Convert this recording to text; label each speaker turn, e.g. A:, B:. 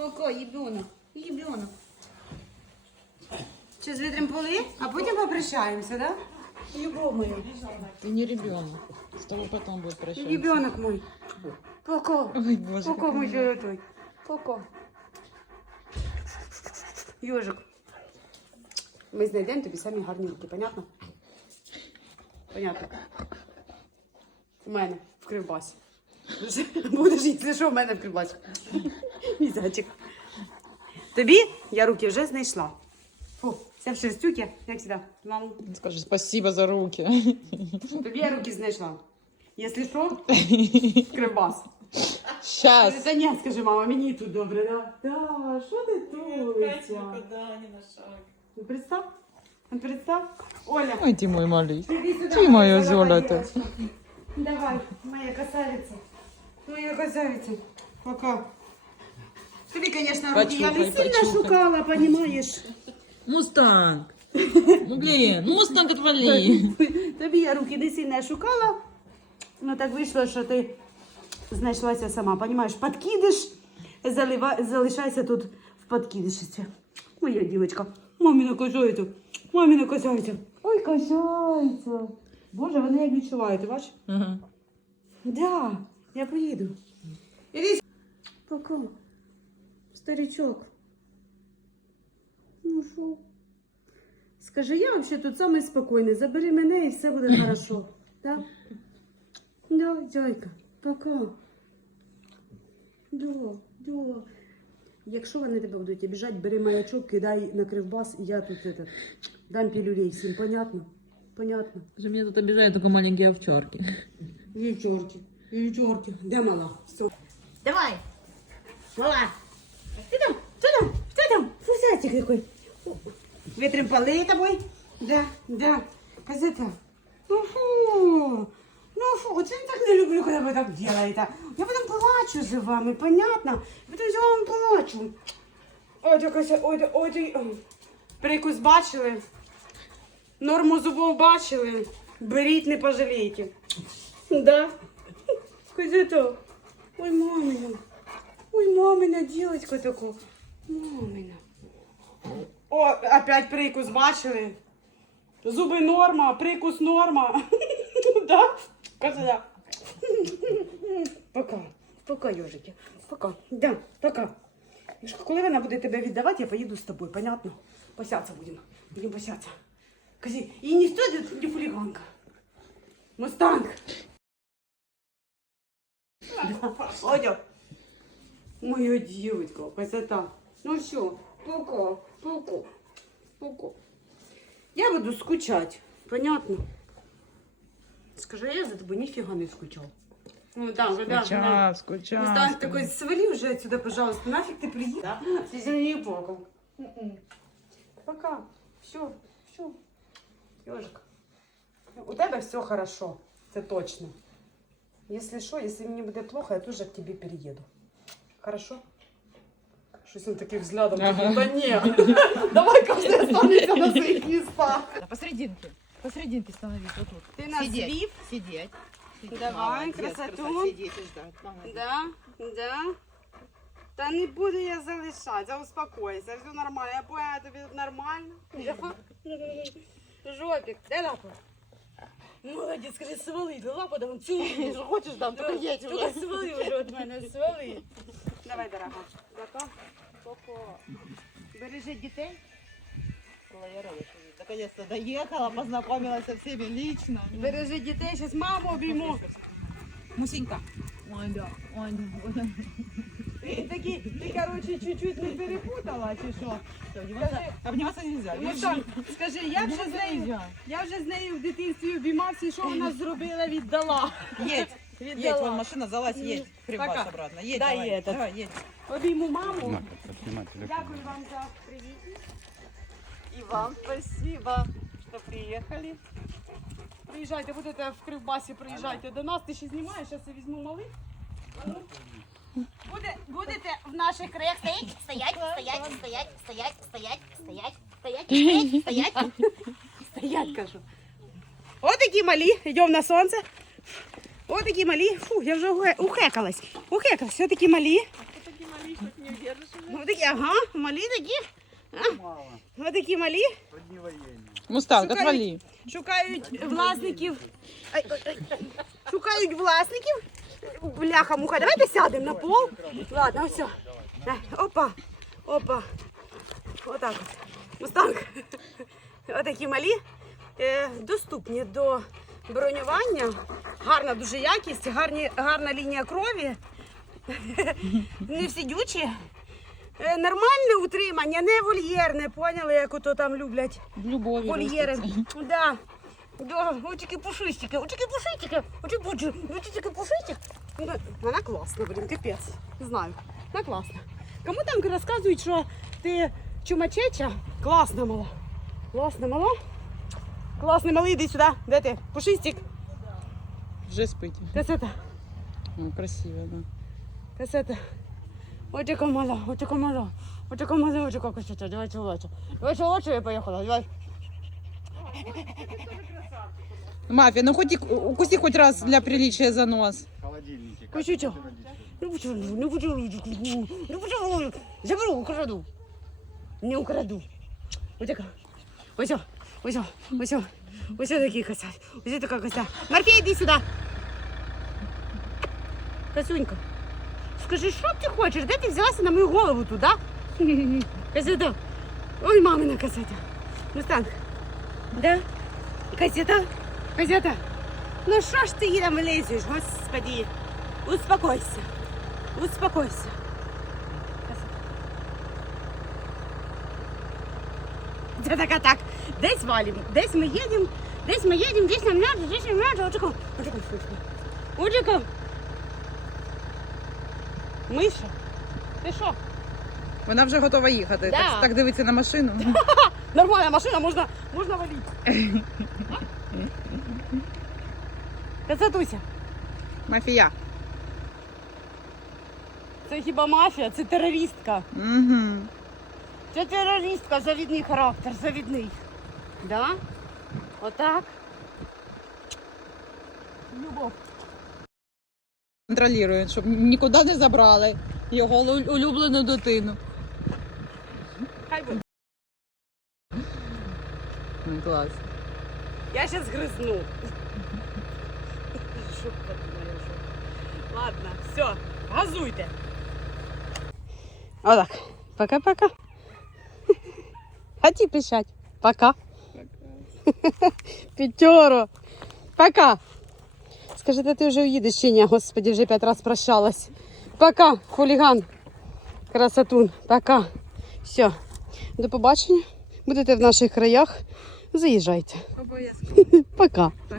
A: Пока, їбенок, їбенок. Сейчас витрим поли, а потім попрощаємося, да? Любов моя.
B: Ты не ребенок. С тобой потом будет прощаться.
A: Ребенок мой. Пока.
B: Ой, боже.
A: Пока, мой золотой. Пока. Йожик. Ми знайдемо тобі самі гарні руки, понятно? Понятно. У мене в кривбасі. Будеш їсти, що в мене в кривбасі. Мій зайчик. Тобі я руки вже знайшла. Фу, це в шерстюки, як завжди. Маму.
B: Скажи спасибо за руки.
A: Тобі я руки знайшла. Якщо що, в кривбас.
B: Сейчас.
A: Та ні, скажи, мама, мені тут добре, да? Да, що ти тується?
C: Никуда не на шаг.
A: Ну, Представ, ну, представ. Оля,
B: Ой, ты мой малый.
A: иди сюда.
B: Ты моя
A: давай,
B: золото.
A: девочка. Давай, моя красавица. Моя красавица. Пока. Тобі, конечно, руки я не
B: Почухай,
A: сильно
B: почухай.
A: шукала, понимаешь?
B: Мустанг. Ну, блин, мустанг отвали.
A: Тобі я руки не сильно шукала. Ну так вийшло, що ти знайшлася сама, понимаешь? Подкидиш, залива, залишайся тут в подкидиші. Моя дівчинка. Маміна козяйця. Маміна козяйця. Ой, козяйця. Боже, вони як відчувають, ти бачиш?
B: Ага.
A: Да, я поїду. Іди. Пока. Старичок. Ну що? Скажи, я взагалі тут самий спокійний. Забери мене і все буде хорошо. Так? Да, зайка. Пока. Да, да. Якщо вони тебе будуть обіжати, бери маячок, кидай на кривбас, і я тут это, дам пілюлей всім. Понятно? Понятно.
B: Меня тут обижают только маленькие овчарки.
A: Вівчорки, вівчорки. Де мала? Все. Давай. Мала. Ти там, ти там, ти там? Фусятик який. Витрим поли тобой. Да, да. Казета. Ну фу. Ну фу, от я так не люблю, коли ви так делаєте. Я потім плачу за вами, понятно? Я потім за вами плачу. Ой, якось, ой, ой. Прикус бачили? Норму зубов бачили? Беріть, не пожалійте. Да. Козято. Ой, мамина. Ой, мамина, девочка таку. Мамина. О, опять прикус бачили? Зуби норма, прикус норма. Да? Коза. Пока. Пока, ежики. Пока. Да, пока. Мишка, коли вона буде тебе віддавати, я поїду з тобою, понятно? Посяться будемо. Будемо посяться. Кажи, і ніхто не хуліганка. Мустанг. Одя. Моя девочка, красота. Ну все, пока, пока. Я буду скучать, понятно? Скажи, я за тобой нифига не скучал. Ну да, да, да.
B: Скучав, скучав.
A: Такой, свали уже отсюда, пожалуйста. Нафиг ты приехал? Да? Если не плакал. Пока. Все, все. Ежик. У тебе все хорошо. Это точно. Если что, если мне будет плохо, я тоже к тебе перееду. Хорошо? Щось він таким взглядом.
B: Ага.
A: Да ні. Давай кожен останеться на своїх містах.
C: Посерединке. Посерединке становись. Вот тут.
A: Ти нас
C: Сидеть.
A: звів?
C: Сидеть. Сидеть.
A: Давай,
C: Молодец,
A: красоту.
C: красавица. Сидеть и ждать. Молодец.
A: Да, да. Та не буду я залишатися, успокойся, все нормально. Я поняла, тобі нормально. Жопик, дай лапу. Молодець, скажи, свали, лапу, дам цю.
C: Что хочешь, дам, едь уже.
A: Тільки свали вже від мене, свали. Давай, дорога. Пока. Пока. Бережи дітей.
C: Была я ты наконец-то доехала, познакомилась со всеми лично.
A: Бережи дітей, зараз маму обійму.
C: Мусенька. Ой, да. Ой, да.
A: Ти, такі, ти, короче, чуть-чуть не перепутала, чи що?
C: Обниматься, обниматься нельзя.
A: Ну так, скажи, я вже з нею,
C: нельзя.
A: я вже з нею в дитинстві обіймався, і що вона зробила, віддала.
C: Едь.
A: Віддала.
C: Едь, вон машина, залазь, едь. Прибас
A: Пока.
C: обратно. Едь
A: Дай
C: давай.
A: этот.
C: Давай, едь.
A: Обійму маму.
D: Телефон.
A: Дякую вам за привіт.
C: И вам спасибо, что приехали.
A: Приїжджайте, будете в Кривбасі, приїжджайте до нас. Ти ще знімаєш, зараз я візьму малих. Буде, будете в наших краях стоять, стоять, стоять, стоять, стоять, стоять, стоять, стоять, стоять, стоять, стоять, кажу. Ось такі малі, йдемо на сонце. Ось такі малі. Фу, я вже уге- ухекалась. Ухекалась. Ось такі малі.
C: Такие мали, чтоб не держишь уже?
A: Ну такі, ага, малі такі.
D: Мало.
A: Ось такі малі.
B: Мустанг,
A: Шукають-
B: отвали.
A: Шукають власників. Ай, ай, ай. Шукають власників. Бляха, муха, давайте сядемо на пол. Ладно, все. Опа, опа. Отак от. Мустанг. Отакі малі. Е, доступні до бронювання. Гарна дуже якість, гарні, гарна лінія крові. Не всідючі. Е, Нормальне утримання, не вольєрне, поняли, як ото там люблять.
B: Любові.
A: Вольєри. Да. Да, очики пушистики, очики пушистики, очики пушистики, очики пушистики. Ну, Вона класна, блін, капець. Знаю. Вона класна. Кому там розказують, що ти чумачеча, класна мала. Класна мала. Класний малий, іди сюди. Де ти? Пушистик.
B: Вже спить.
A: Касета.
B: О, красиво, да.
A: Касета. Очика мала, очика мала. Очика мала, очика касета. Давай цілуватися. Давай цілуватися, я поїхала. Давай.
B: Мафия, ну хоть и укуси хоть раз для приличия за нос.
D: Холодильники. как периодически.
A: Ну почему? Ну почему? Ну почему? Заберу, украду. Не украду. Ось така. Ось, о, ось, о, ось, о. ось такі коса. Ось така коса. Марфій, іди сюди. Косюнька, скажи, що ти хочеш? Де ти взялася на мою голову туди? Касета. Ой, мамина касета. Мустанг. Да? Касета? Касета. Ну що ж ти її там лезеш, господи? Успокойся. Успокойся. Це така так. Десь валім, десь ми їдемо, десь ми їдемо, десь нам надо, десь нам надо. Очко, очко, очко. Очко. Миша, ти що?
B: Вона вже готова їхати.
A: Да.
B: Так, так дивиться на машину.
A: Нормальна машина, можна, можна валити. Кацатуся,
B: Мафія.
A: це хіба мафія, це терористка.
B: Угу.
A: Це терористка, завідний характер, завідний. Да? Отак. Любов.
B: Контролює, щоб нікуди не забрали його улюблену дитину.
A: Хай буде.
B: Ну, Клас.
A: Я сейчас грызну. Шутка моя уже. Ладно, все, газуйте. Вот так. Пока-пока. Хоти пищать. Пока. Пятеро. Пока. Скажи, ти вже уїдеш чи ні? Господи, вже п'ять раз прощалась. Пока, хуліган. Красотун. Пока. Все. До побачення. Будете в наших краях. Заїжджайте.
B: Обов'язково.
A: Пока.